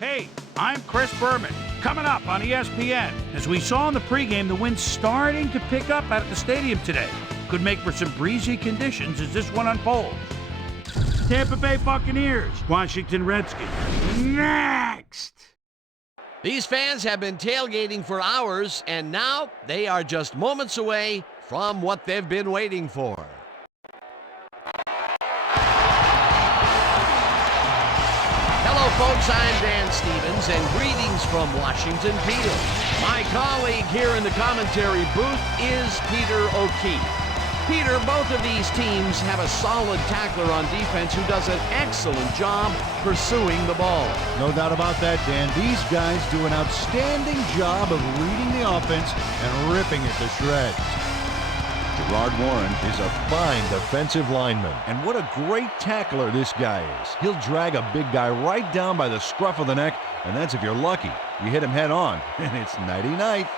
Hey, I'm Chris Berman. Coming up on ESPN, as we saw in the pregame, the wind's starting to pick up out at the stadium today. Could make for some breezy conditions as this one unfolds. Tampa Bay Buccaneers, Washington Redskins. Next! These fans have been tailgating for hours, and now they are just moments away from what they've been waiting for. Hello, folks. I'm Dan Stevens, and greetings from Washington Field. My colleague here in the commentary booth is Peter O'Keefe. Peter, both of these teams have a solid tackler on defense who does an excellent job pursuing the ball. No doubt about that, Dan. These guys do an outstanding job of reading the offense and ripping it to shreds. Gerard Warren is a fine defensive lineman. And what a great tackler this guy is. He'll drag a big guy right down by the scruff of the neck, and that's if you're lucky. You hit him head on, and it's nighty-night.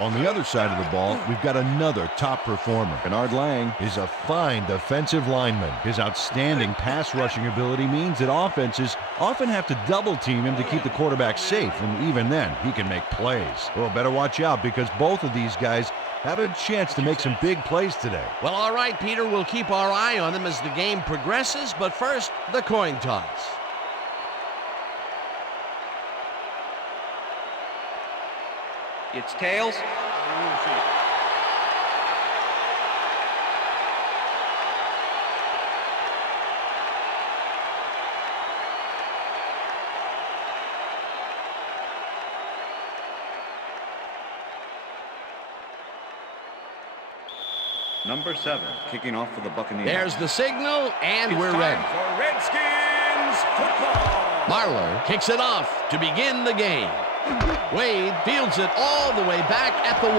On the other side of the ball, we've got another top performer. Bernard Lang is a fine defensive lineman. His outstanding pass rushing ability means that offenses often have to double team him to keep the quarterback safe, and even then, he can make plays. Well, better watch out because both of these guys have a chance to make some big plays today. Well, all right, Peter, we'll keep our eye on them as the game progresses, but first, the coin toss. It's tails. Number 7, kicking off for the Buccaneers. There's the signal, and we're ready. For Redskins football. Marler kicks it off to begin the game. Wade fields it all the way back at the 1.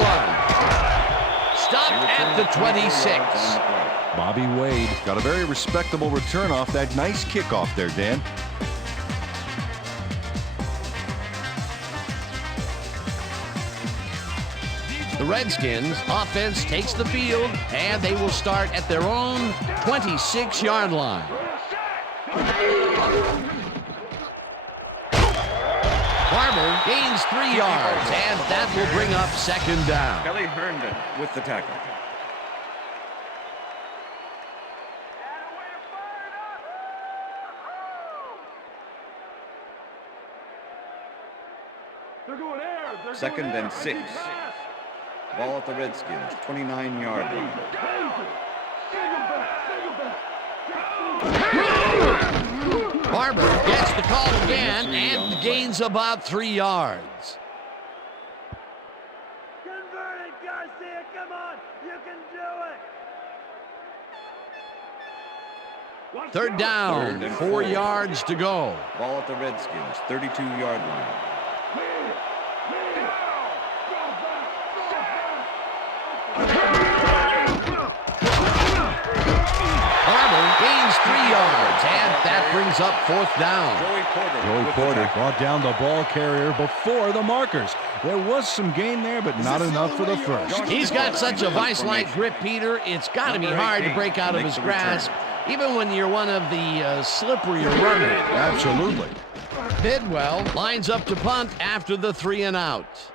Stopped at the 26. Bobby Wade got a very respectable return off that nice kickoff there, Dan. The Redskins offense takes the field, and they will start at their own 26-yard line. Barber gains 3 yards, and that will bring up second down. Kelly Herndon with the tackle. Second and 6. Ball at the Redskins, 29-yard line. Barber gets the call again and gains about 3 yards. Converted, Garcia, come on, you can do it. Third down, 4 yards to go. Ball at the Redskins, 32-yard line. Barber gains 3 yards, and that brings up 4th down. Joey Porter brought down the ball carrier before the markers. There was some gain there, but not enough for the first. He's got such a vice-like grip, Peter. It's got to be hard to break out of his grasp, even when you're one of the slipperier runners. Absolutely. Bidwell lines up to punt after the 3 and out.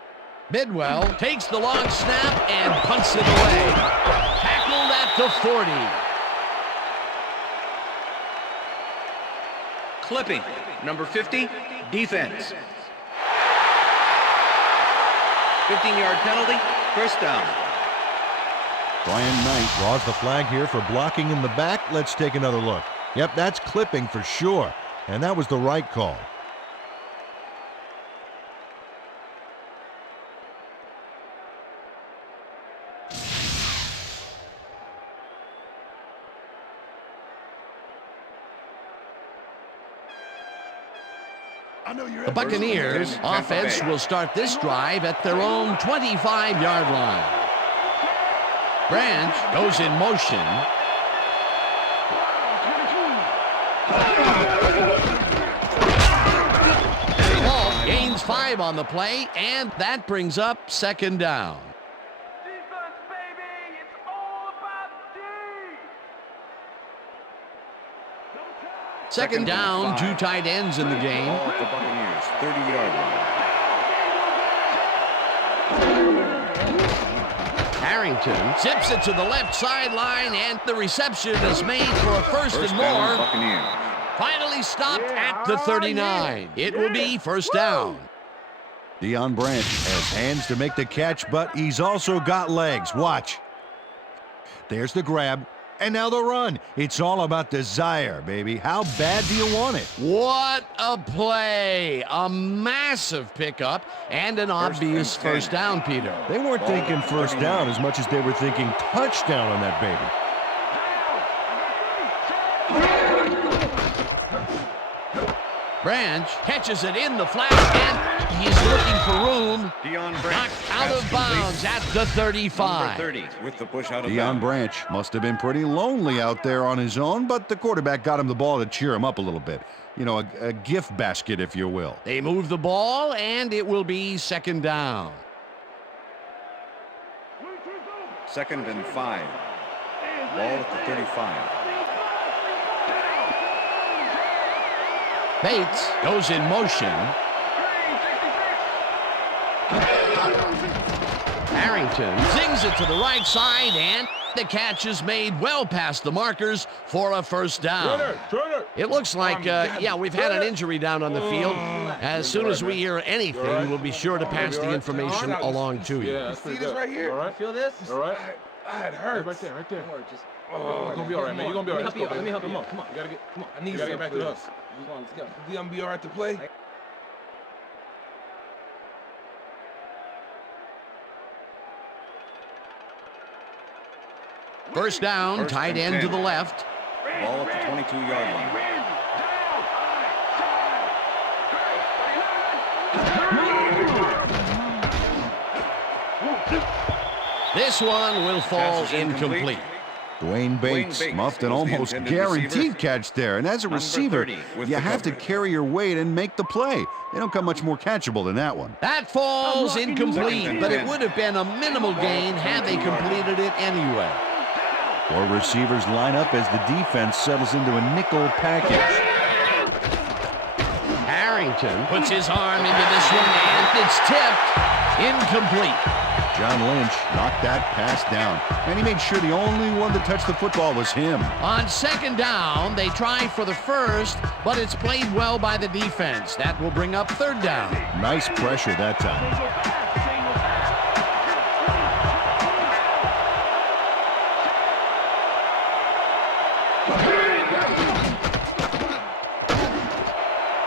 Bidwell takes the long snap and punts it away. Tackled at the 40. Clipping. Number 50, defense. 15-yard penalty, first down. Brian Knight draws the flag here for blocking in the back. Let's take another look. Yep, that's clipping for sure. And that was the right call. The Buccaneers offense will start this drive at their own 25-yard line. Branch goes in motion. Ball gains 5 on the play, and that brings up second down. Defense, baby, it's all about D. Second down, 2 tight ends in the game. Ball at the Buccaneers, Harrington zips it to the left sideline, and the reception is made for a first and down, more. Buccaneers. Finally stopped at the 39. It will be first down. Deion Branch has hands to make the catch, but he's also got legs. Watch. There's the grab, and now the run. It's all about desire, baby. How bad do you want it? What a play. A massive pickup and an obvious first down, Peter. They weren't thinking first down as much as they were thinking touchdown on that baby. Branch catches it in the flat, and he's looking for room. Deion Branch. Knocked out of bounds at the 35. Number 30 with the push out of Deion bounds. Branch must have been pretty lonely out there on his own, but the quarterback got him the ball to cheer him up a little bit. You know, a gift basket, if you will. They move the ball, and it will be second down. 2nd and 5. Ball at the 35. Bates goes in motion. Harrington zings it to the right side, and the catch is made well past the markers for a first down. It looks like, we've had an injury down on the field. As soon as we hear anything, we'll be sure to pass the information along to you. Yeah, see this right here? All right. Feel this? All right. It hurts. Right there, right there. Just, You're gonna be all right, man. You're gonna be all right. Let me help you. Come on. Come on. You gotta get. Come on. I need You gotta some, get back to please. us. Come on, let's go. You gonna be all right to play? First down, First tight and end 10. to the left. Ball at the 22-yard line. This one will fall Pass is incomplete. incomplete. Dwayne Bates Bates muffed an was the almost intended guaranteed receiver. catch there. And as a Number receiver, 30 with you the have to coverage. carry your weight and make the play. They don't come much more catchable than that one. That falls incomplete, Second and but it 10. would have been a minimal gain had they completed it anyway. Four receivers line up as the defense settles into a nickel package. Harrington puts his arm into this one, and it's tipped. Incomplete. John Lynch knocked that pass down, and he made sure the only one to touch the football was him. On second down, they try for the first, but it's played well by the defense. That will bring up third down. Nice pressure that time.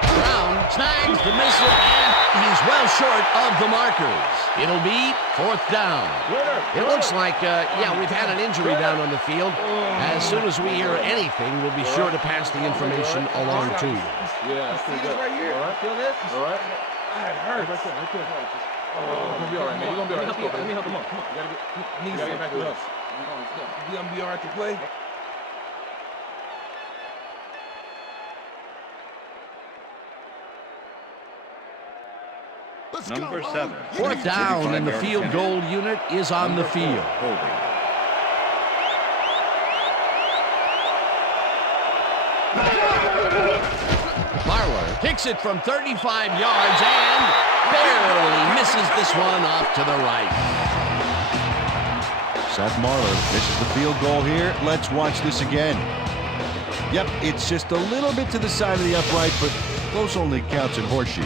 Brown snags the missile, and he's well short of the markers. It'll be fourth down. It looks like, we've had an injury down on the field. As soon as we hear anything, we'll be sure to pass the information along to you. Yeah, See this right here? All right. Feel this? All right. It hurts. Right there, right there. You're gonna be all right, man. You're gonna be all right. Let me help you. Come on. Come on. You gotta get. I need You gotta some, get back to please. us. Come on, let's go. You gonna be all right to play? Number 7. Fourth down, and the 35-yard field penalty. goal unit is on the Number 4, field. holding. Marler kicks it from 35 yards and barely misses this one off to the right. Seth Marler misses the field goal here. Let's watch this again. Yep, it's just a little bit to the side of the upright, but close only counts in horseshoes.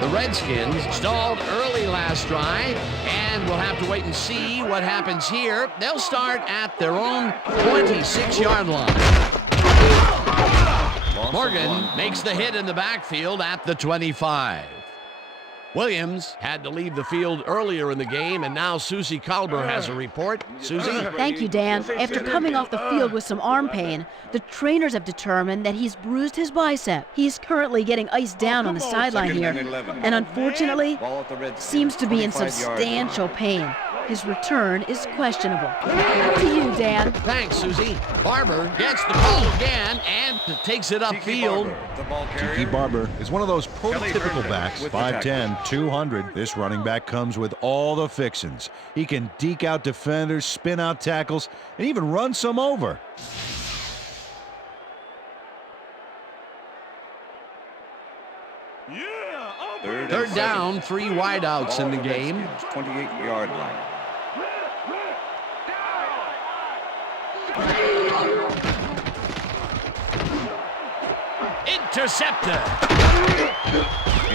The Redskins stalled early last drive, and we'll have to wait and see what happens here. They'll start at their own 26-yard line. Morgan makes the hit in the backfield at the 25. Williams had to leave the field earlier in the game, and now Susie Kalber has a report. Susie? Thank you, Dan. After coming off the field with some arm pain, the trainers have determined that he's bruised his bicep. He's currently getting iced down on the sideline Second here, and 11. and unfortunately, Ball at the Redskins, seems to be in 25-yard substantial pain. His return is questionable. Back to you, Dan. Thanks, Susie. Barber gets the call again and takes it Tiki upfield. Barber, the ball carrier. Tiki Barber is one of those prototypical Herndon backs, with the 5'10", 200. This running back comes with all the fixins. He can deke out defenders, spin out tackles, and even run some over. Third down, 3 wideouts in the game. 28-yard line. Intercepted.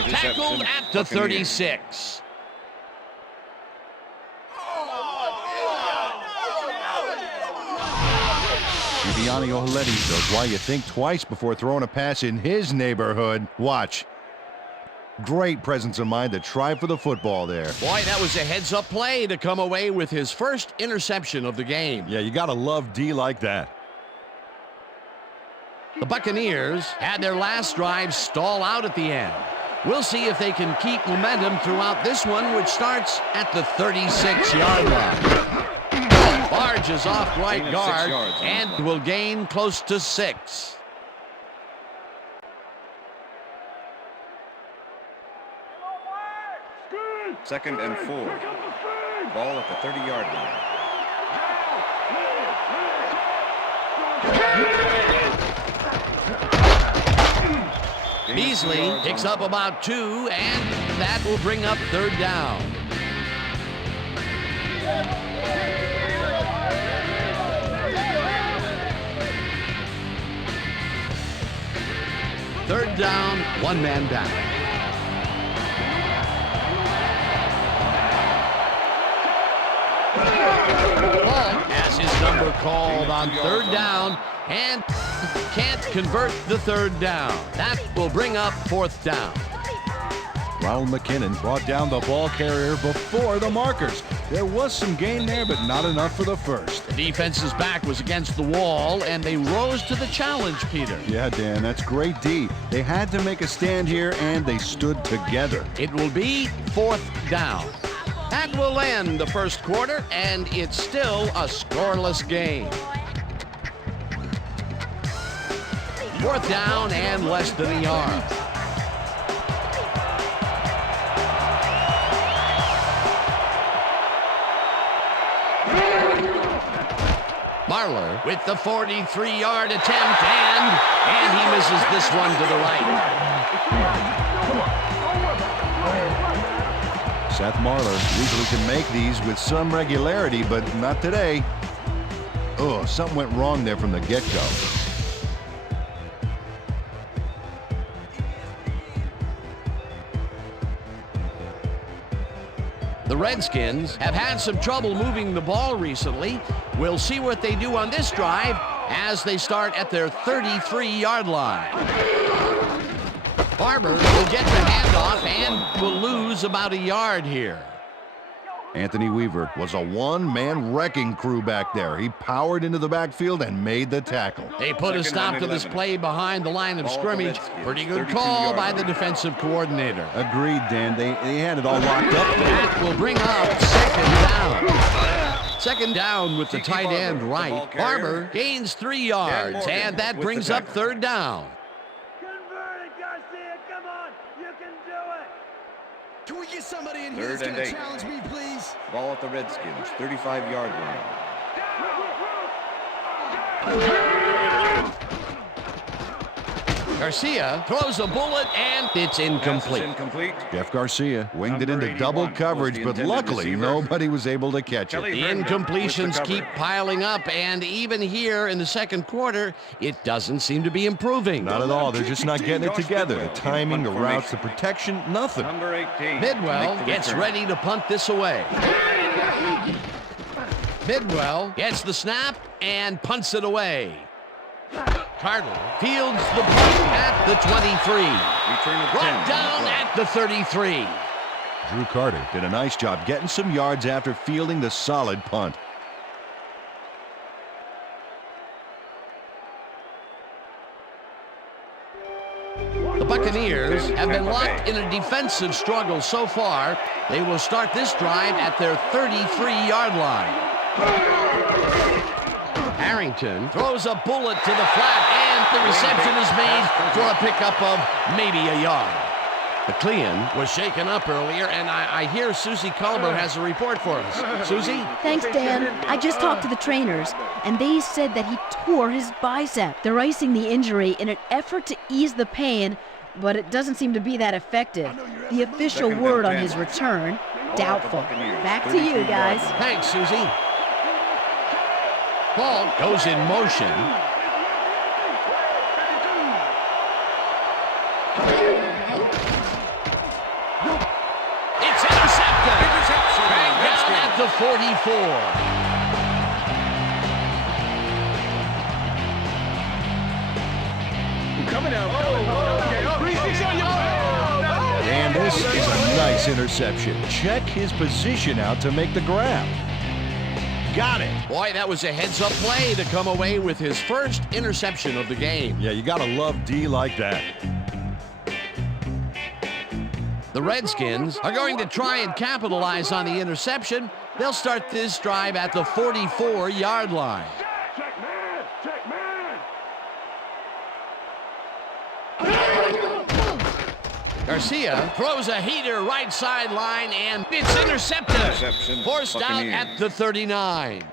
Tackled at the 36. Giuliani Oletti shows why you think twice before throwing a pass in his neighborhood. Watch. Great presence of mind to try for the football there. Boy, that was a heads-up play to come away with his first interception of the game. Yeah, you gotta love D like that. The Buccaneers had their last drive stall out at the end. We'll see if they can keep momentum throughout this one, which starts at the 36-yard line. Barges off right guard and will gain close to 6. Second and 4. Ball at the 30-yard line. Beasley picks up about 2, and that will bring up third down. Third down, 1 man down. Paul has his number called on third down and can't convert the third down. That will bring up fourth down. Ronald McKinnon brought down the ball carrier before the markers. There was some gain there, but not enough for the first. The defense's back was against the wall, and they rose to the challenge, Peter. Yeah, Dan, that's great D. They had to make a stand here, and they stood together. It will be fourth down. That will end the first quarter, and it's still a scoreless game. Fourth down and less than a yard. Marler with the 43-yard attempt, and he misses this one to the right. Seth Marler usually can make these with some regularity, but not today. Oh, something went wrong there from the get-go. The Redskins have had some trouble moving the ball recently. We'll see what they do on this drive as they start at their 33-yard line. Barber will get the handoff and will lose about a yard here. Anthony Weaver was a one-man wrecking crew back there. He powered into the backfield and made the tackle. They put a stop to this play behind the line of scrimmage. Pretty good call by the defensive coordinator. Agreed, Dan. They had it all locked up there. That will bring up second down. Second down with the tight end right. Barber gains 3 yards, and that brings up third down. Can we get somebody in here Third that's and going to 8. challenge me, please? Ball at the Redskins, 35-yard line. Garcia throws a bullet, and it's incomplete. Jeff Garcia winged it into double coverage, but luckily nobody was able to catch it. The incompletions keep piling up, and even here in the second quarter, it doesn't seem to be improving. Not at all. They're just not getting it together. The timing, the routes, the protection, nothing. Number 18. Bidwell gets ready to punt this away. Bidwell gets the snap and punts it away. Carter fields the punt at the 23. Brought down at the 33. Drew Carter did a nice job getting some yards after fielding the solid punt. The Buccaneers have been locked in a defensive struggle so far. They will start this drive at their 33-yard line. Harrington throws a bullet to the flat, and the reception is made for a pickup of maybe a yard. McLean was shaken up earlier, and I hear Susie Culber has a report for us. Susie? Thanks, Dan. I just talked to the trainers, and they said that he tore his bicep. They're icing the injury in an effort to ease the pain, but it doesn't seem to be that effective. The official word on his return, doubtful. Back to you guys. Thanks, Susie. Ball goes in motion. It's intercepted. Bang down at the 44. And this is a nice interception. Check his position out to make the grab. Got it. Boy, that was a heads-up play to come away with his first interception of the game. Yeah, you gotta love D like that. The Redskins are going to try and capitalize on the interception. They'll start this drive at the 44-yard line. Garcia throws a heater right sideline, and it's intercepted. Interception, Forced out Buccaneers. at the 39.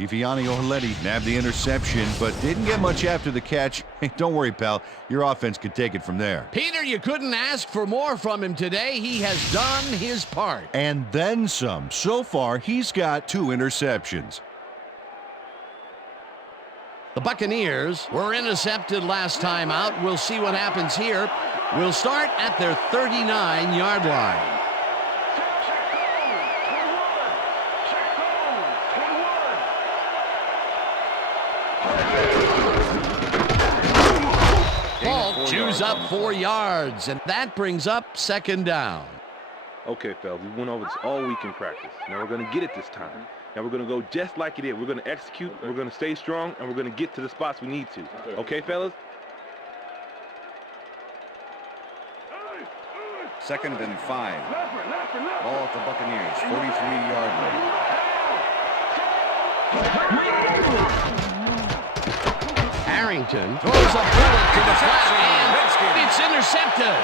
Ifeanyi Ohaledi nabbed the interception, but didn't get much after the catch. Hey, don't worry, pal. Your offense could take it from there. Peter, you couldn't ask for more from him today. He has done his part. And then some. So far, he's got 2 interceptions. The Buccaneers were intercepted last time out. We'll see what happens here. We'll start at their 39-yard line. Ball chews up 4 yards, and that brings up second down. Okay, fellas, we went over this all week in practice. Now we're going to get it this time. Now we're going to go just like it is. We're going to execute, we're going to stay strong, and we're going to get to the spots we need to. Okay, fellas? 2nd and 5. Ball at the Buccaneers, 43-yard line. Harrington throws a bullet to the flat, and it's intercepted.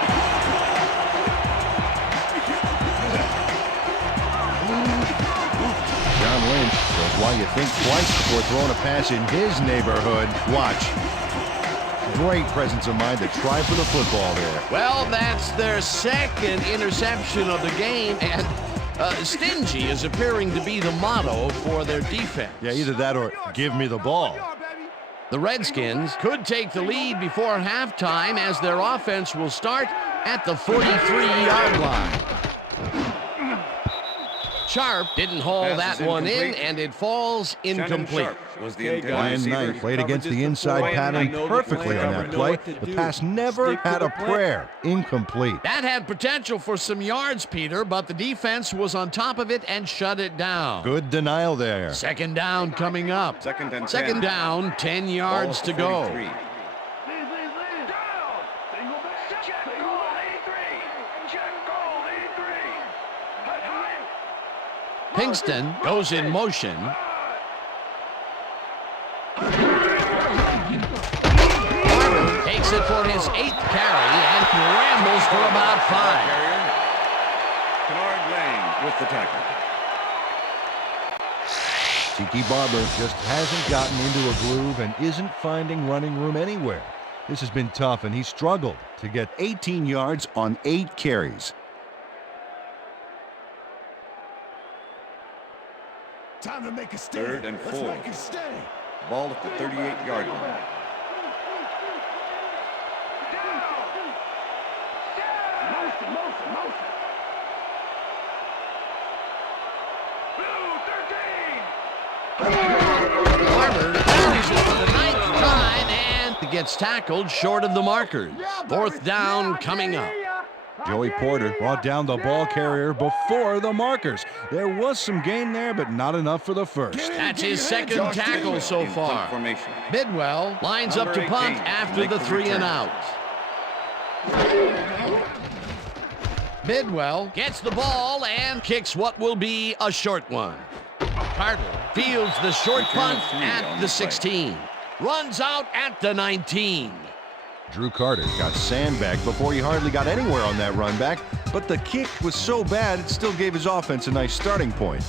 John Lynch shows why you think twice before throwing a pass in his neighborhood. Watch. Great presence of mind to try for the football there. Well, that's their second interception of the game, and stingy is appearing to be the motto for their defense. Yeah, either that or give me the ball. The Redskins could take the lead before halftime, as their offense will start at the 43-yard line. Sharp didn't haul that one in, and it falls incomplete. Was the Ryan Knight played against the inside pattern perfectly on that play. The pass never had a prayer. Incomplete. That had potential for some yards, Peter, but the defense was on top of it and shut it down. Good denial there. Second down coming up. Second and 10. Second down, 10 yards to go. 43. Pinkston goes in motion. Barber takes it for his 8th carry and rambles for about 5. Kennard Lang with the tackle. Tiki Barber just hasn't gotten into a groove and isn't finding running room anywhere. This has been tough, and he struggled to get 18 yards on 8 carries. Time to make a stay. 3rd and 4. Let's make a stay. Ball at the 38-yard line. Barber carries it for the 9th time and gets tackled short of the markers. 4th down coming up. Joey Porter brought down the ball carrier before the markers. There was some gain there, but not enough for the first. That's his 2nd tackle so In far. punt formation. Bidwell lines up to Number punt 18, after make the the 3 and return. out. Bidwell gets the ball and kicks what will be a short one. Carter fields the short Return of punt 3 at on the the play. 16. Runs out at the 19. Drew Carter got sandbagged before he hardly got anywhere on that run back, but the kick was so bad it still gave his offense a nice starting point.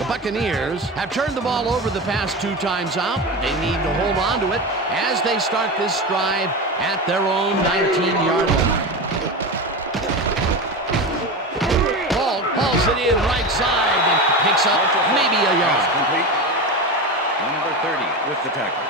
The Buccaneers have turned the ball over the past 2 times out. They need to hold on to it as they start this drive at their own 19-yard line. Ball hauls it in right side and picks up maybe a yard. Complete. Number 30 with the tackle.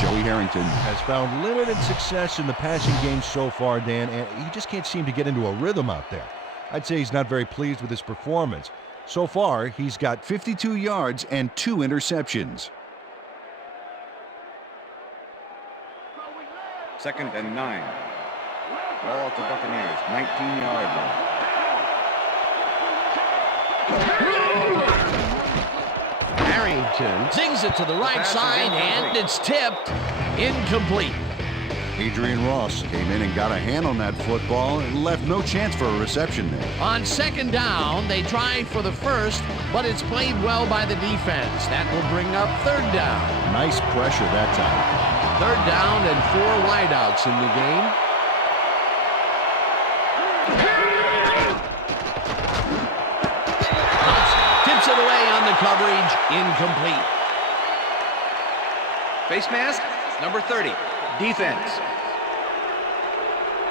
Joey Harrington has found limited success in the passing game so far, Dan, and he just can't seem to get into a rhythm out there. I'd say he's not very pleased with his performance. So far, he's got 52 yards and 2 interceptions. 2nd and 9. Ball at the Buccaneers, 19-yard line. Harrington zings it to the right side, and it's tipped. Incomplete. Adrian Ross came in and got a hand on that football and left no chance for a reception there. On 2nd down, they try for the first, but it's played well by the defense. That will bring up 3rd down. Nice pressure that time. 3rd down and 4 wideouts in the game. Tips it away on the coverage. Incomplete. Face mask, number 30, defense.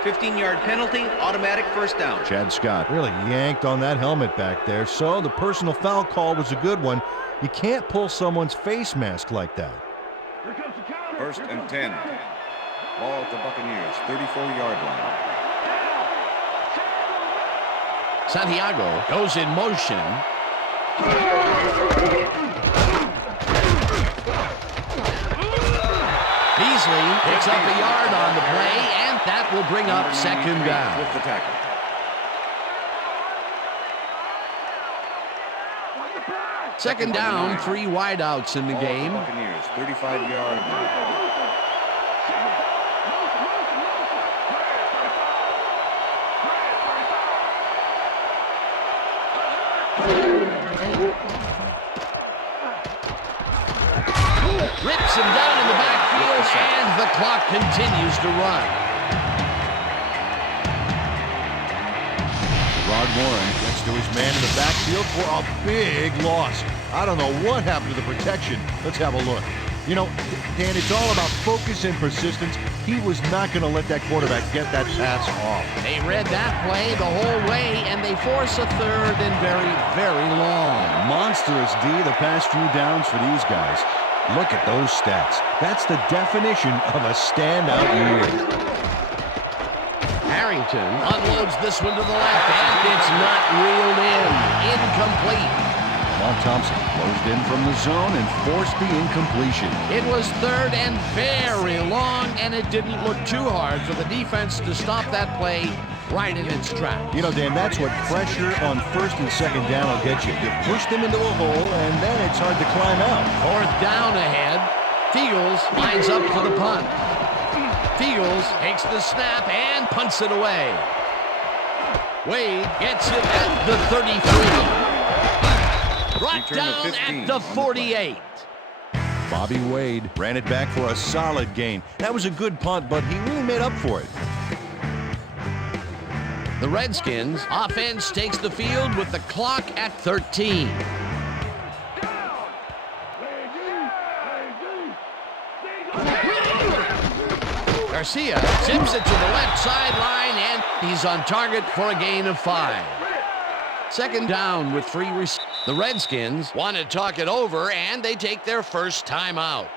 15-yard penalty, automatic first down. Chad Scott really yanked on that helmet back there, so the personal foul call was a good one. You can't pull someone's face mask like that. 1st and 10. Ball at the Buccaneers, 34-yard line. Santiago goes in motion. Beasley picks up a yard on the play, and that will bring up 2nd down. With the tackle. Second down, 3 wideouts in the game. Buccaneers, 35-yard line. Rips him down in the backfield, and the clock continues to run. Rod Warren gets to his man in the backfield for a big loss. I don't know what happened to the protection. Let's have a look. You know, Dan, it's all about focus and persistence. He was not going to let that quarterback get that pass off. They read that play the whole way, and they force a 3rd and very, very long. Monstrous D the past few downs for these guys. Look at those stats. That's the definition of a standout year. Harrington unloads this one to the left, and it's not reeled in. Incomplete. Lamont Thompson closed in from the zone and forced the incompletion. It was 3rd and very long, and it didn't look too hard for the defense to stop that play right in its tracks. You know, Dan, that's what pressure on 1st and 2nd down will get you. You push them into a hole, and then it's hard to climb out. 4th down ahead. Fields lines up for the punt. Fields takes the snap and punts it away. Wade gets it at the 33. Brought down at the 48. Bobby Wade ran it back for a solid gain. That was a good punt, but he really made up for it. The Redskins offense takes the field with the clock at 13. Garcia zips it to the left sideline, and he's on target for a gain of 5. 2nd down with 3 receivers. The Redskins want to talk it over, and they take their first timeout.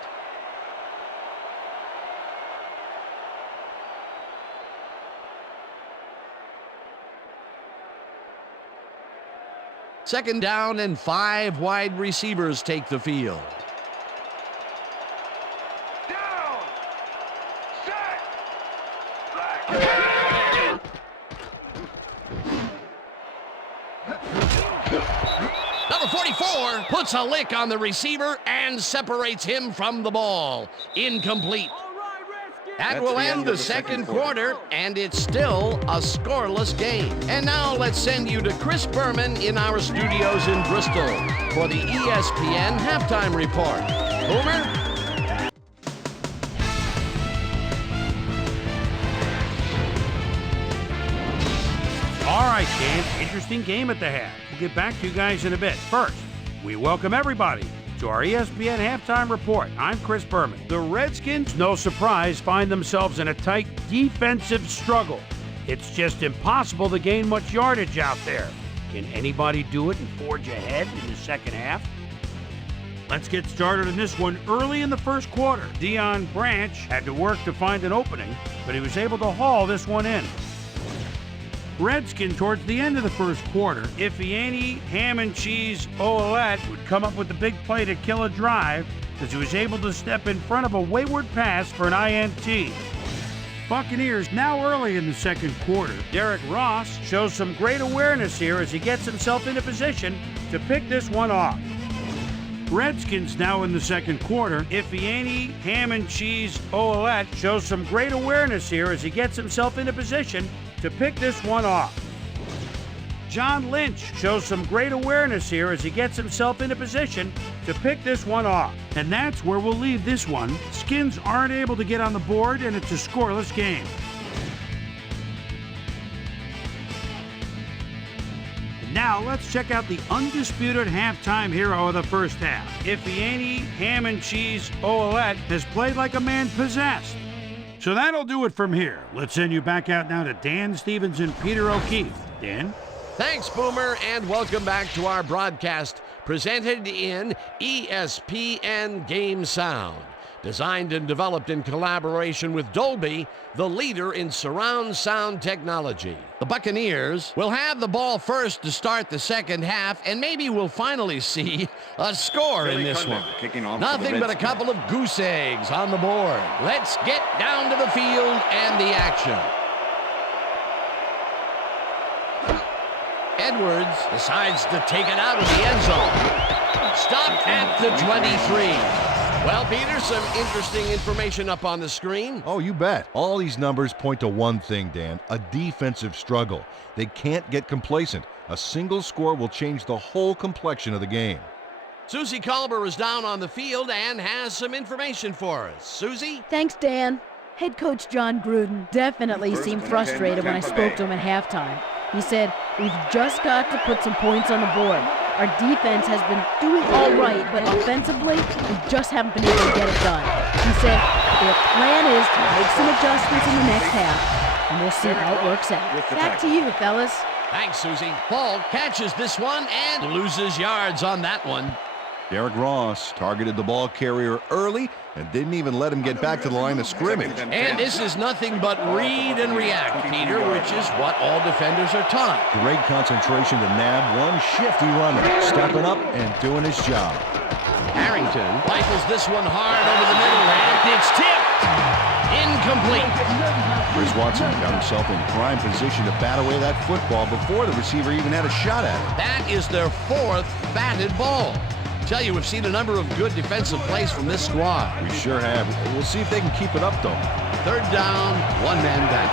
Second down and 5 wide receivers take the field. Down. Set. Number 44 puts a lick on the receiver and separates him from the ball. Incomplete. That will end the second quarter, and it's still a scoreless game. And now let's send you to Chris Berman in our studios in Bristol for the ESPN Halftime Report. Boomer? All right. right, Dan, interesting game at the half. We'll get back to you guys in a bit. First, we welcome everybody to our ESPN Halftime Report. I'm Chris Berman. The Redskins, no surprise, find themselves in a tight defensive struggle. It's just impossible to gain much yardage out there. Can anybody do it and forge ahead in the second half? Let's get started in this one early in the first quarter. Deion Branch had to work to find an opening, but he was able to haul this one in. Redskin towards the end of the first quarter, Ifeanyi Ham and Cheese Ouellette would come up with the big play to kill a drive as he was able to step in front of a wayward pass for an INT. Buccaneers now early in the second quarter. Derek Ross shows some great awareness here as he gets himself into position to pick this one off. Redskins now in the second quarter. Ifeanyi Ham and Cheese Ouellette shows some great awareness here as he gets himself into position to pick this one off. John Lynch shows some great awareness here as he gets himself into position to pick this one off. And that's where we'll leave this one. Skins aren't able to get on the board, and it's a scoreless game. Now let's check out the undisputed halftime hero of the first half. Ifeanyi Ham and Cheese Ouellette has played like a man possessed. So that'll do it from here. Let's send you back out now to Dan Stevens and Peter O'Keefe. Dan? Thanks, Boomer, and welcome back to our broadcast presented in ESPN Game Sound. Designed and developed in collaboration with Dolby, the leader in surround sound technology. The Buccaneers will have the ball first to start the second half, and maybe we'll finally see a score in this one. Nothing but a couple of goose eggs on the board. Let's get down to the field and the action. Edwards decides to take it out of the end zone. Stopped at the 23. Well, Peter, some interesting information up on the screen. Oh, you bet. All these numbers point to one thing, Dan, a defensive struggle. They can't get complacent. A single score will change the whole complexion of the game. Susie Colber is down on the field and has some information for us. Susie? Thanks, Dan. Head coach John Gruden definitely seemed frustrated when I spoke to him at halftime. He said, "We've just got to put some points on the board. Our defense has been doing all right, but offensively, we just haven't been able to get it done." He said, "Their plan is to make some adjustments in the next half, and we'll see how it works out." Back to you, fellas. Thanks, Susie. Paul catches this one and loses yards on that one. Derek Ross targeted the ball carrier early and didn't even let him get back to the line of scrimmage. And this is nothing but read and react, Peter, which is what all defenders are taught. Great concentration to nab one shifty runner, stepping up and doing his job. Harrington rifles this one hard over the middle, and it's tipped. Incomplete. Chris Watson got himself in prime position to bat away that football before the receiver even had a shot at it. That is their fourth batted ball. Tell you, we've seen a number of good defensive plays from this squad. We sure have. We'll see if they can keep it up, though. Third down, one man down.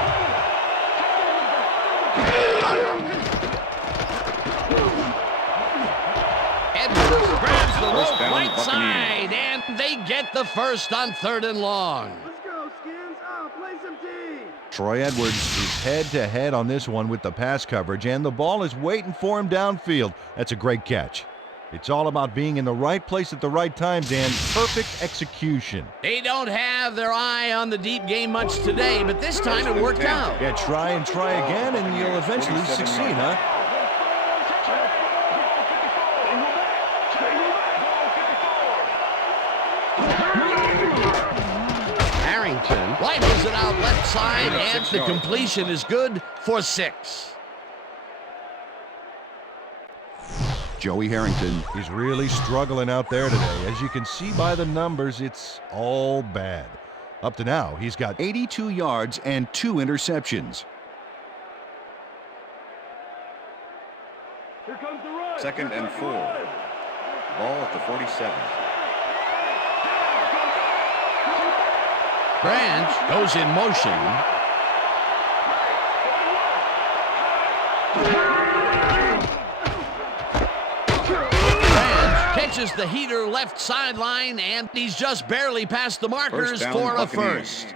Edwards grabs the rope right side, and they get the first on 3rd and long. Let's go, Skins. Play some D. Troy Edwards is head-to-head on this one with the pass coverage, and the ball is waiting for him downfield. That's a great catch. It's all about being in the right place at the right time, Dan. Perfect execution. They don't have their eye on the deep game much today, but this time it worked out. Yeah, try and try again, and you'll eventually succeed, huh? Harrington rifles it out left side, and the completion is good for 6. Joey Harrington is really struggling out there today. As you can see by the numbers, it's all bad. Up to now, he's got 82 yards and 2 interceptions. Here comes the run. 2nd and 4. Ball at the 47. Branch goes in motion. Catches the heater left sideline, and he's just barely past the markers for a first.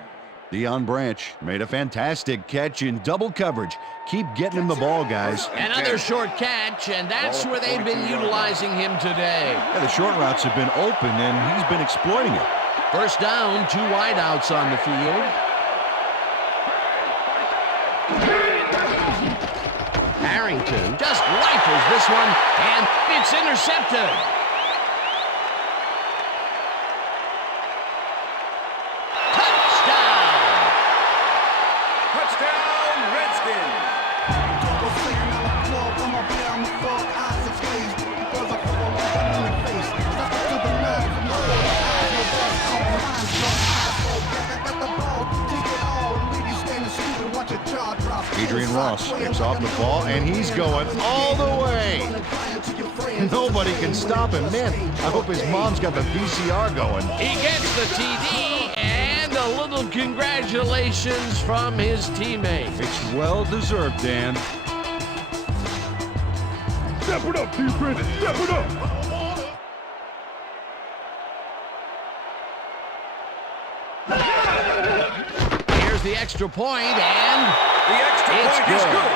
Deion Branch made a fantastic catch in double coverage. Keep getting him the ball, guys. Another short catch, and that's where they've been utilizing him today. Yeah, the short routes have been open, and he's been exploiting it. First down, 2 wideouts on the field. Harrington just rifles this one, and it's intercepted. Touchdown, Redskins! Adrian Ross gets off the ball, and he's going all the way. Nobody can stop him. Man, I hope his mom's got the VCR going. He gets the TD, and a little congratulations from his teammate. It's well-deserved, Dan. Step it up, defense. Step it up. Here's the extra point, and The extra it's point is good. good.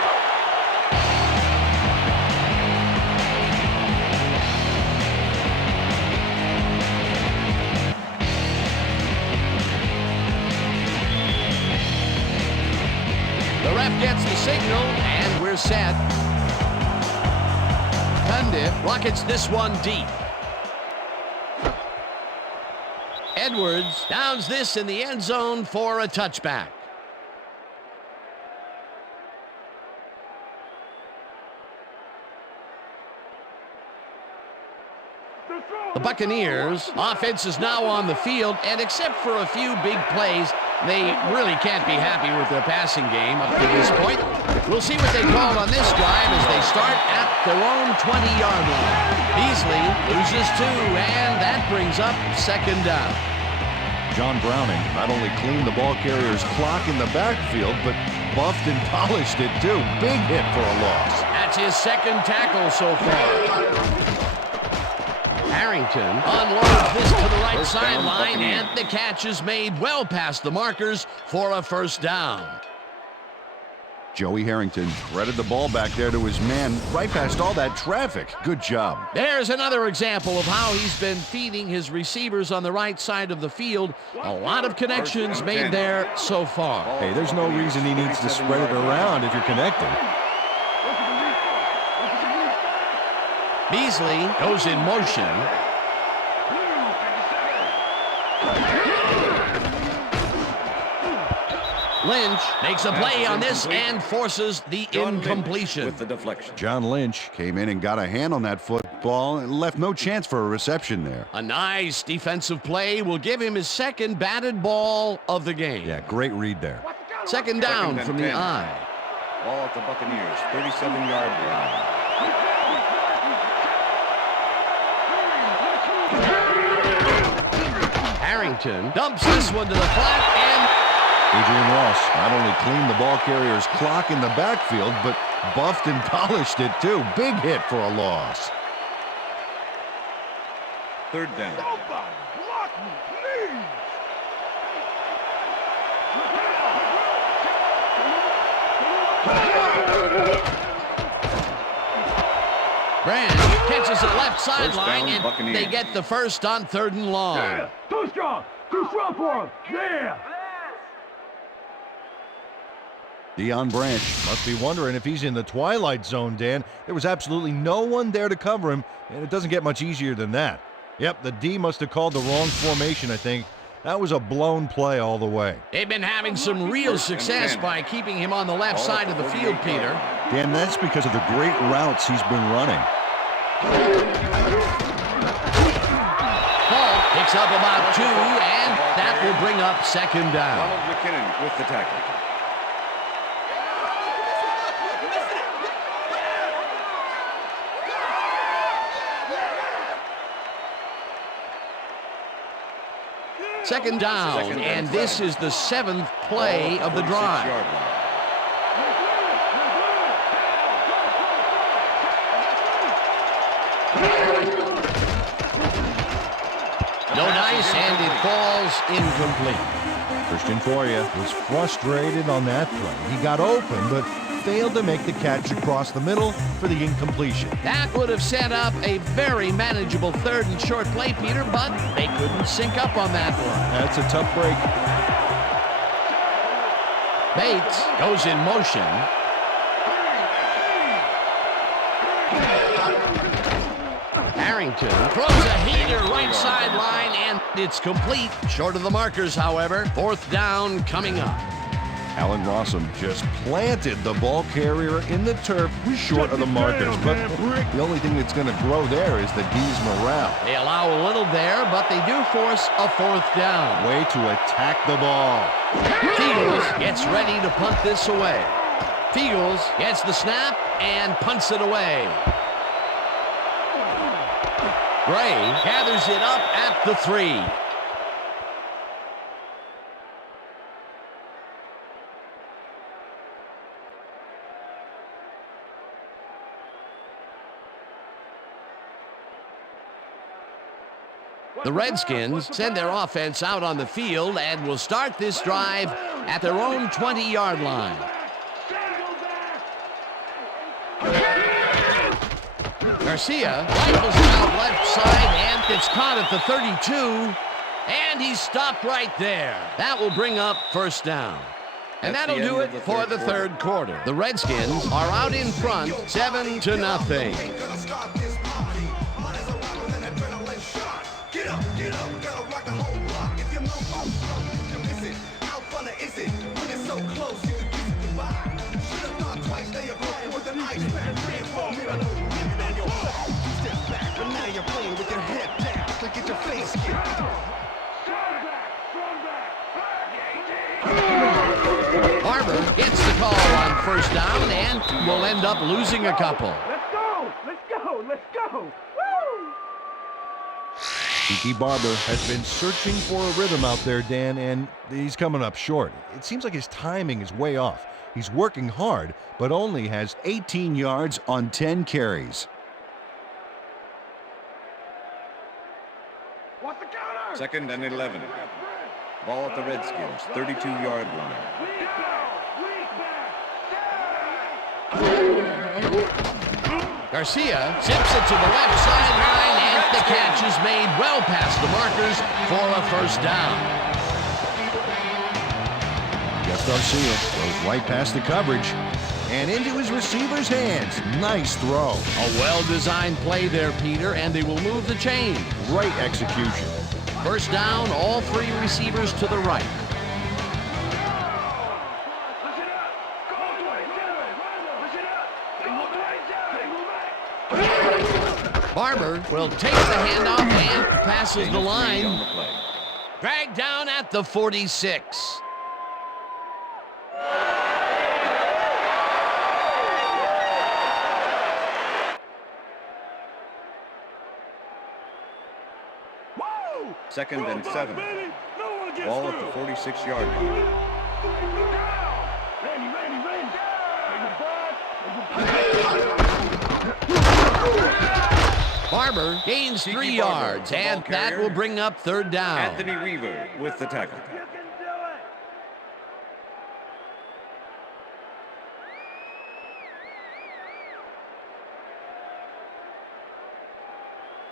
The ref gets the signal, and we're set. Pundit rockets this one deep. Edwards downs this in the end zone for a touchback. The Buccaneers offense is now on the field, and except for a few big plays, they really can't be happy with their passing game up to this point. We'll see what they call on this drive as they start at their own 20-yard line. Beasley loses 2, and that brings up second down. John Browning not only cleaned the ball carrier's clock in the backfield, but buffed and polished it too. Big hit for a loss. That's his second tackle so far. Harrington unloads this to the right sideline, and the catch is made well past the markers for a first down. Joey Harrington threaded the ball back there to his man right past all that traffic. Good job. There's another example of how he's been feeding his receivers on the right side of the field. A lot of connections made there so far. Hey, there's no reason he needs to spread it around if you're connecting. Beasley goes in motion. Lynch makes a play on this and forces the incompletion. With the deflection. John Lynch came in and got a hand on that football and left no chance for a reception there. A nice defensive play will give him his second batted ball of the game. Yeah, great read there. Second down from the eye. Ball at the Buccaneers, 37-yard line. Harrington dumps this one to the flat, and Adrian Ross not only cleaned the ball carrier's clock in the backfield, but buffed and polished it too. Big hit for a loss. Third down. Somebody block me, please. Branch catches the left sideline, and Buccaneers. they get the first on 3rd and long. Yeah, too strong for him. Yeah. Deion Branch must be wondering if he's in the twilight zone, Dan. There was absolutely no one there to cover him, and it doesn't get much easier than that. Yep, the D must have called the wrong formation, I think. That was a blown play all the way. They've been having some real success by keeping him on the left side of the field, Peter. Dan, that's because of the great routes he's been running. Hall picks up about 2, and that will bring up second down. Ronald McKinnon with the tackle. Second down, and this is the 7th play of the drive. No dice, and it falls incomplete. Christian Foria was frustrated on that play. He got open, but failed to make the catch across the middle for the incompletion. That would have set up a very manageable third and short play, Peter, but they couldn't sync up on that one. That's a tough break. Bates goes in motion. Harrington throws a heater right sideline, and it's complete. Short of the markers, however. Fourth down coming up. Alan Rossum just planted the ball carrier in the turf, short of the markers. But the only thing that's going to grow there is the D's morale. They allow a little there, but they do force a fourth down. Way to attack the ball. Fiegels gets ready to punt this away. Fiegels gets the snap and punts it away. Gray gathers it up at the 3. The Redskins send their offense out on the field and will start this drive at their own 20-yard line. Garcia rifles it out left side, and it's caught at the 32, and he's stopped right there. That will bring up first down. And that'll do it for the third quarter. The Redskins are out in front, 7-0. Barber gets the call on first down and will end up losing a couple. Let's go! Let's go! Let's go! Woo! Tiki Barber has been searching for a rhythm out there, Dan, and he's coming up short. It seems like his timing is way off. He's working hard, but only has 18 yards on 10 carries. What's the counter? 2nd and 11. Ball at the Redskins, 32-yard line. Garcia zips it to the left sideline, and the catch is made well past the markers for a first down. Jeff Garcia goes right past the coverage and into his receiver's hands. Nice throw. A well-designed play there, Peter, and they will move the chain. Great execution. First down, all 3 receivers to the right. Barber will take the handoff and passes the line. Dragged down at the 46. Whoa! 2nd and 7. Ball at the 46-yard line. Barber gains 3 yards, and that will bring up third down. Anthony Weaver with the tackle.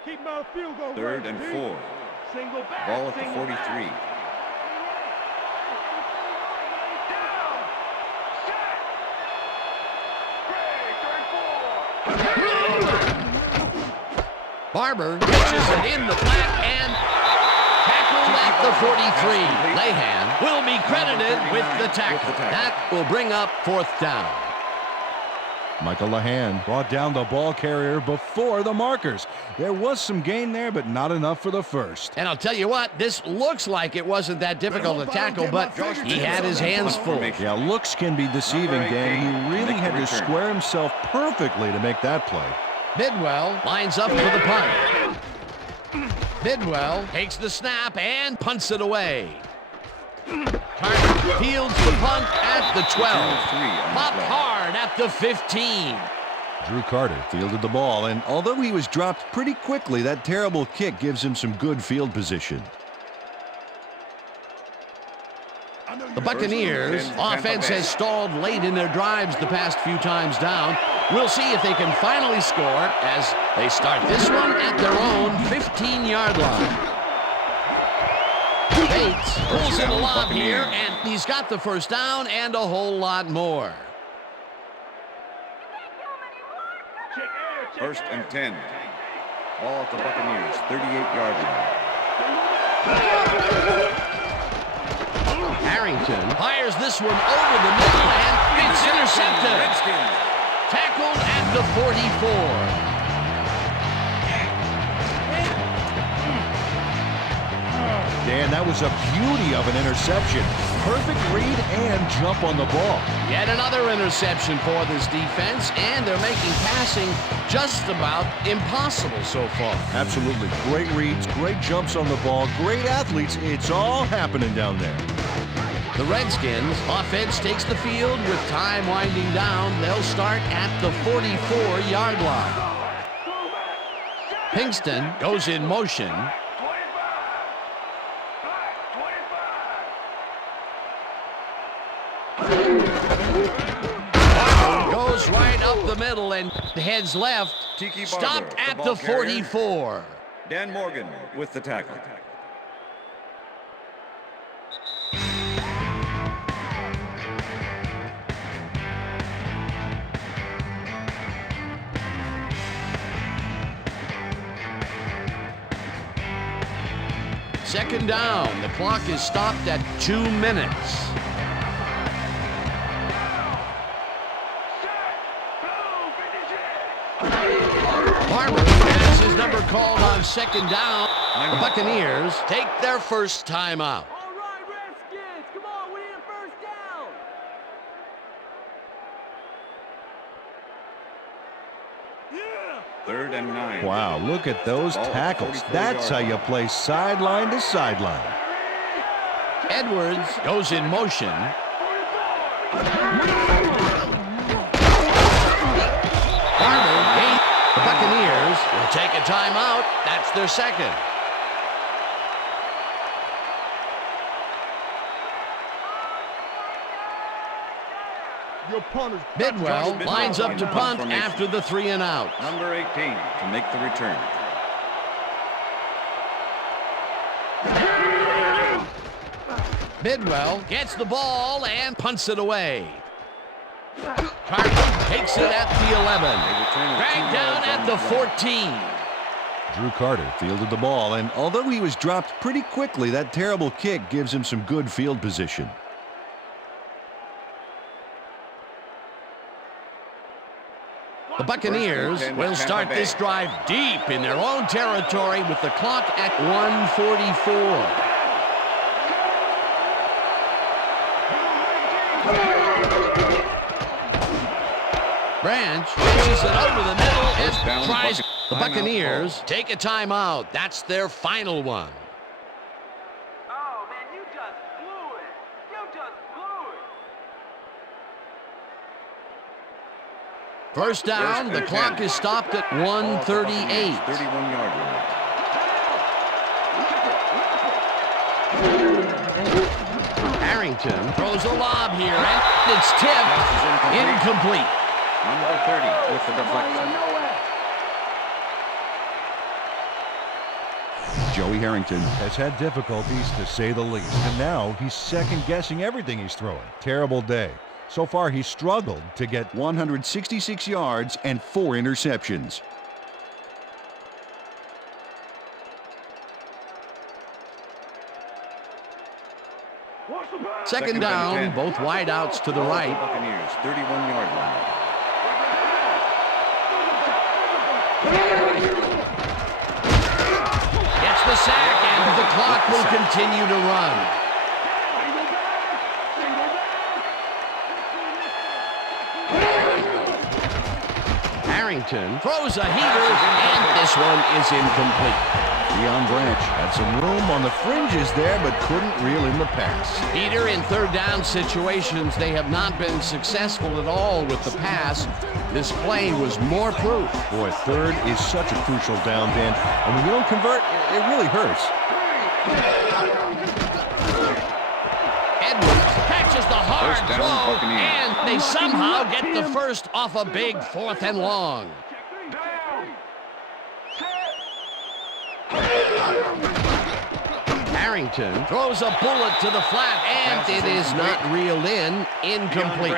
Keep him out of field goal. 3rd and 4. Single back. Ball at the 43. Barber pitches it in the flat and tackled at the 43. Lehan will be credited with the tackle. That will bring up fourth down. Michael Lehan brought down the ball carrier before the markers. There was some gain there, but not enough for the first. And I'll tell you what, this looks like it wasn't that difficult to tackle, but he had his hands full. Yeah, looks can be deceiving, Dan. He really had to square himself perfectly to make that play. Bidwell lines up for the punt. Bidwell takes the snap and punts it away. Carter fields the punt at the 12. Popped hard at the 15. Drew Carter fielded the ball, and although he was dropped pretty quickly, that terrible kick gives him some good field position. The Buccaneers offense has stalled late in their drives the past few times down. We'll see if they can finally score as they start this one at their own 15-yard line. Bates pulls in a lob here, and he's got the first down and a whole lot more. 1st and 10. Ball at the Buccaneers, 38-yard line. Harrington fires this one over the middle, and it's intercepted. Redskins. Tackled at the 44. Dan, that was a beauty of an interception. Perfect read and jump on the ball. Yet another interception for this defense, and they're making passing just about impossible so far. Absolutely. Great reads, great jumps on the ball, great athletes. It's all happening down there. The Redskins offense takes the field with time winding down. They'll start at the 44-yard line. Pinkston goes in motion. Goes right up the middle and heads left. Tiki Stopped Barber, at the ball the carrier. 44. Dan Morgan with the tackle. Second down. The clock is stopped at 2 minutes. Barber has his number called on second down. The Buccaneers take their first time out. All right, Redskins, come on, we need a first down. 3rd and 9. Wow, look at those Ball at tackles. 44 That's how yard you line. play sideline to sideline. Edwards goes in motion. Barber gains. The Buccaneers will take a timeout. That's their second. Bidwell lines up to punt after the 3 and out. Number 18 to make the return. Bidwell gets the ball and punts it away. Carter takes it at the 11. Dragged down at the 14. Drew Carter fielded the ball, and although he was dropped pretty quickly, that terrible kick gives him some good field position. The Buccaneers will start this drive deep in their own territory with the clock at 1:44. Branch pushes it over the middle and tries. The Buccaneers take a timeout. That's their final one. Oh, man, you just blew it. You just blew it. First down, the clock is stopped at 1:38. 31-yard line. Harrington throws a lob here, and it's tipped. Incomplete. Number 30 with the deflection. Joey Harrington has had difficulties, to say the least, and now he's second-guessing everything he's throwing. Terrible day. So far, he's struggled to get 166 yards and 4 interceptions. Second down, both wideouts to the right. Buccaneers, 31-yard line. Gets the sack, and the clock will continue to run. Harrington throws a heater, and this one is incomplete. Deion Branch had some room on the fringes there, but couldn't reel in the pass. Peter, in third down situations, they have not been successful at all with the pass. This play was more proof. Boy, third is such a crucial down, Dan, and when you don't convert, it really hurts. Edwards third down, throw, Buccaneers. and they somehow get the first off a big 4th and long. Harrington throws a bullet to the flat, and it is not reeled in. Incomplete.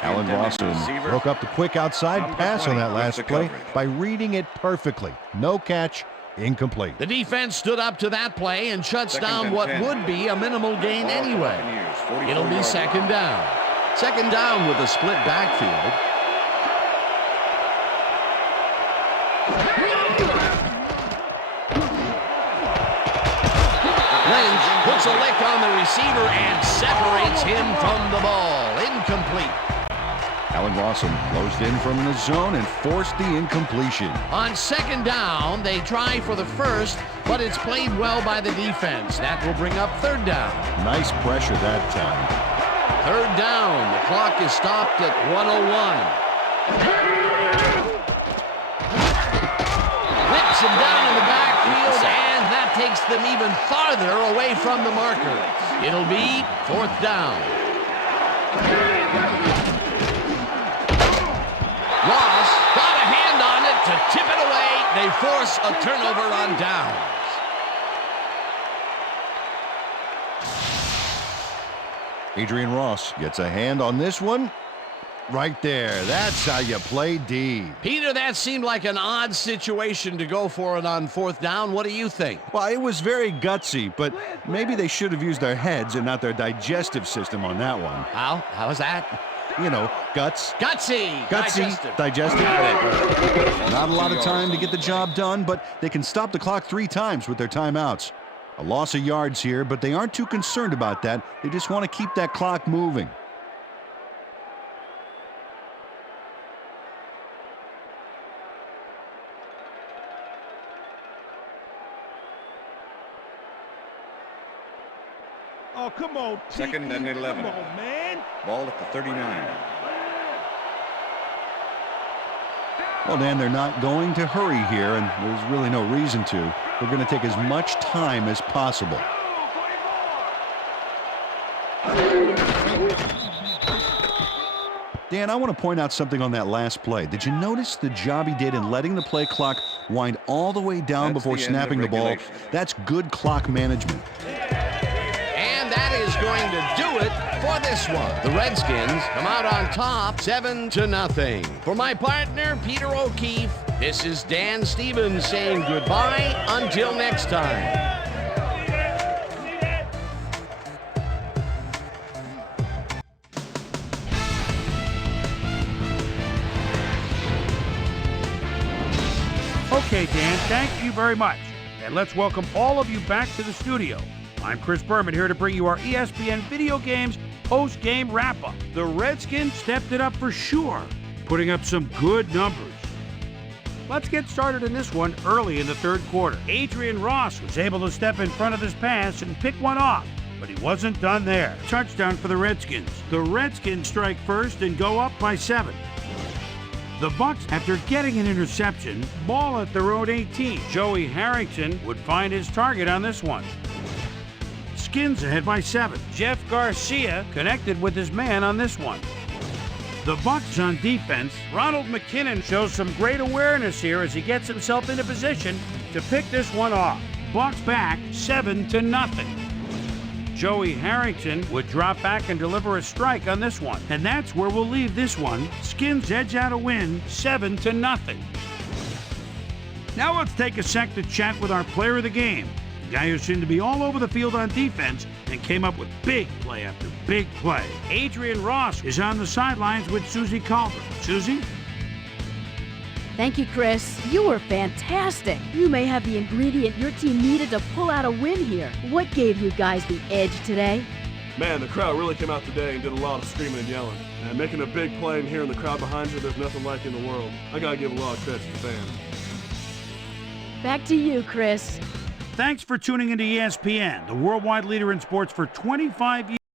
Allen Rawson broke up the quick outside pass on that last play by reading it perfectly. No catch, incomplete. The defense stood up to that play and shuts down what would be a minimal gain anyway. It'll be 2nd down. 2nd down with a split backfield. Lynch puts a lick on the receiver and separates him from the ball. Incomplete. Allen Rawson closed in from the zone and forced the incompletion. On 2nd down, they try for the first, but it's played well by the defense. That will bring up 3rd down. Nice pressure that time. 3rd down. The clock is stopped at 1:01. Whips him down in the backfield, and that takes them even farther away from the marker. It'll be 4th down. Ross got a hand on it to tip it away. They force a turnover on downs. Adrian Ross gets a hand on this one. Right there. That's how you play D. Peter, that seemed like an odd situation to go for it on 4th down. What do you think? Well, it was very gutsy, but maybe they should have used their heads and not their digestive system on that one. How? How is that? You know, guts. Gutsy. Digestive. Not a lot of time to get the job done, but they can stop the clock 3 times with their timeouts. A loss of yards here, but they aren't too concerned about that. They just want to keep that clock moving. Oh, come on. 2nd and 11. Come on, man. Ball at the 39. Well, Dan, they're not going to hurry here, and there's really no reason to. They're going to take as much time as possible. Dan, I want to point out something on that last play. Did you notice the job he did in letting the play clock wind all the way down before snapping the ball? That's good clock management. And that is going to do it for this one. The Redskins come out on top 7-0. For my partner, Peter O'Keefe, this is Dan Stevens saying goodbye until next time. Okay, Dan, thank you very much. And let's welcome all of you back to the studio. I'm Chris Berman here to bring you our ESPN Video Games post-game wrap-up. The Redskins stepped it up for sure, putting up some good numbers. Let's get started in this one early in the 3rd quarter. Adrian Ross was able to step in front of this pass and pick one off, but he wasn't done there. Touchdown for the Redskins. The Redskins strike first and go up by 7. The Bucs, after getting an interception, ball at their own 18. Joey Harrington would find his target on this one. Skins ahead by 7. Jeff Garcia connected with his man on this one. The Bucs on defense. Ronald McKinnon shows some great awareness here as he gets himself into position to pick this one off. Bucs back 7-0. Joey Harrington would drop back and deliver a strike on this one. And that's where we'll leave this one. Skins edge out a win 7-0. Now let's take a sec to chat with our player of the game. The guy who seemed to be all over the field on defense and came up with big play after big play. Adrian Ross is on the sidelines with Susie Calder. Susie? Thank you, Chris. You were fantastic. You may have the ingredient your team needed to pull out a win here. What gave you guys the edge today? Man, the crowd really came out today and did a lot of screaming and yelling. And making a big play and hearing the crowd behind you, there's nothing like in the world. I gotta give a lot of credit to the fans. Back to you, Chris. Thanks for tuning into ESPN, the worldwide leader in sports for 25 years.